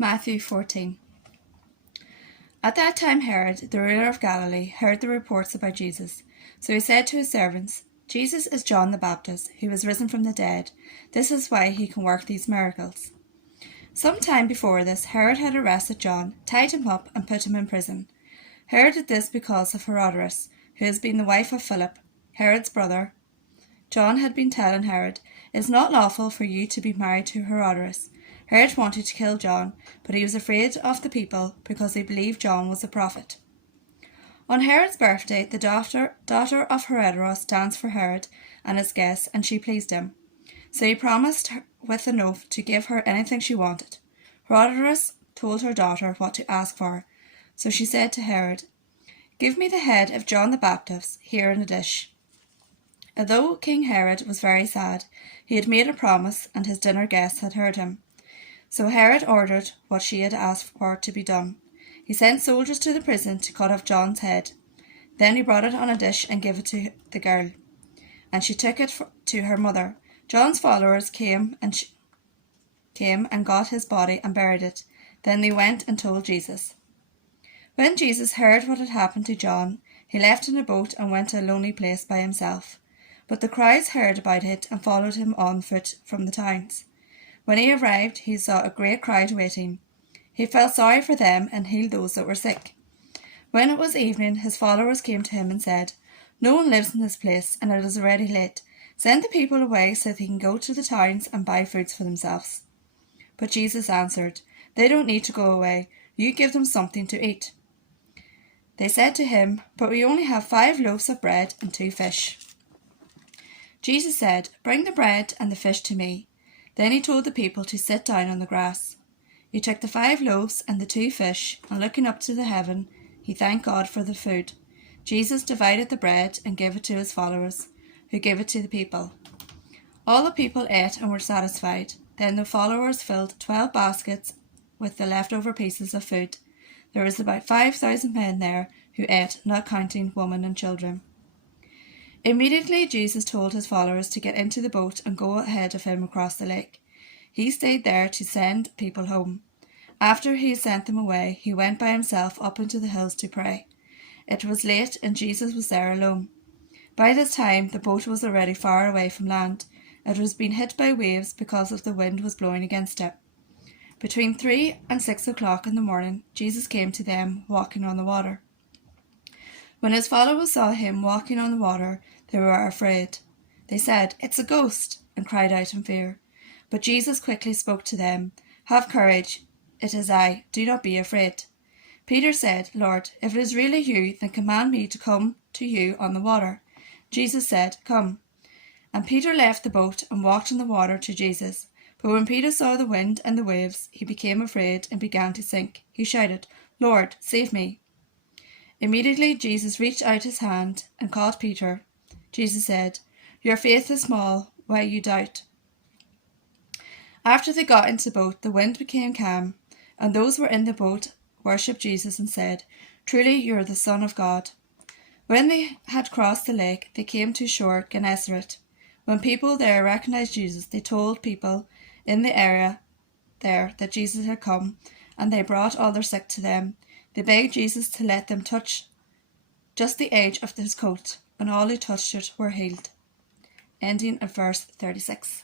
Matthew 14. At that time Herod, the ruler of Galilee, heard the reports about Jesus. So he said to his servants, "Jesus is John the Baptist, who was risen from the dead. This is why he can work these miracles." Some time before this, Herod had arrested John, tied him up, and put him in prison. Herod did this because of Herodias, who has been the wife of Philip, Herod's brother. John had been telling Herod, "It is not lawful for you to be married to Herodias." Herod wanted to kill John, but he was afraid of the people because he believed John was a prophet. On Herod's birthday, the daughter of Herodias danced for Herod and his guests, and she pleased him. So he promised her with an oath to give her anything she wanted. Herodias told her daughter what to ask for, so she said to Herod, "Give me the head of John the Baptist here in a dish." Although King Herod was very sad, he had made a promise, and his dinner guests had heard him. So Herod ordered what she had asked for to be done. He sent soldiers to the prison to cut off John's head. Then he brought it on a dish and gave it to the girl, and she took it to her mother. John's followers came and got his body and buried it. Then they went and told Jesus. When Jesus heard what had happened to John, he left in a boat and went to a lonely place by himself. But the crowds heard about it and followed him on foot from the towns. When he arrived, he saw a great crowd waiting. He felt sorry for them and healed those that were sick. When it was evening, his followers came to him and said, "No one lives in this place, and it is already late. Send the people away so they can go to the towns and buy foods for themselves." But Jesus answered, "They don't need to go away. You give them something to eat." They said to him, "But we only have 5 loaves of bread and 2 fish." Jesus said, "Bring the bread and the fish to me." Then he told the people to sit down on the grass. He took the 5 loaves and the 2 fish, and looking up to the heaven, he thanked God for the food. Jesus divided the bread and gave it to his followers, who gave it to the people. All the people ate and were satisfied. Then the followers filled 12 baskets with the leftover pieces of food. There was about 5,000 men there who ate, not counting women and children. Immediately Jesus told his followers to get into the boat and go ahead of him across the lake. He stayed there to send people home. After he sent them away, he went by himself up into the hills to pray. It was late and Jesus was there alone. By this time the boat was already far away from land. It was being hit by waves because of the wind was blowing against it. Between 3 and 6 o'clock in the morning, Jesus came to them walking on the water. When his followers saw him walking on the water, they were afraid. They said, "It's a ghost," and cried out in fear. But Jesus quickly spoke to them, "Have courage, it is I, do not be afraid." Peter said, "Lord, if it is really you, then command me to come to you on the water." Jesus said, "Come." And Peter left the boat and walked on the water to Jesus. But when Peter saw the wind and the waves, he became afraid and began to sink. He shouted, "Lord, save me." Immediately Jesus reached out his hand and caught Peter. Jesus said, "Your faith is small, why you doubt?" After they got into the boat, the wind became calm, and those who were in the boat worshipped Jesus and said, "Truly you are the Son of God." When they had crossed the lake, they came to shore Gennesaret. When people there recognized Jesus, they told people in the area there that Jesus had come, and they brought all their sick to them. They begged Jesus to let them touch just the edge of his coat, and all who touched it were healed. Ending at verse 36.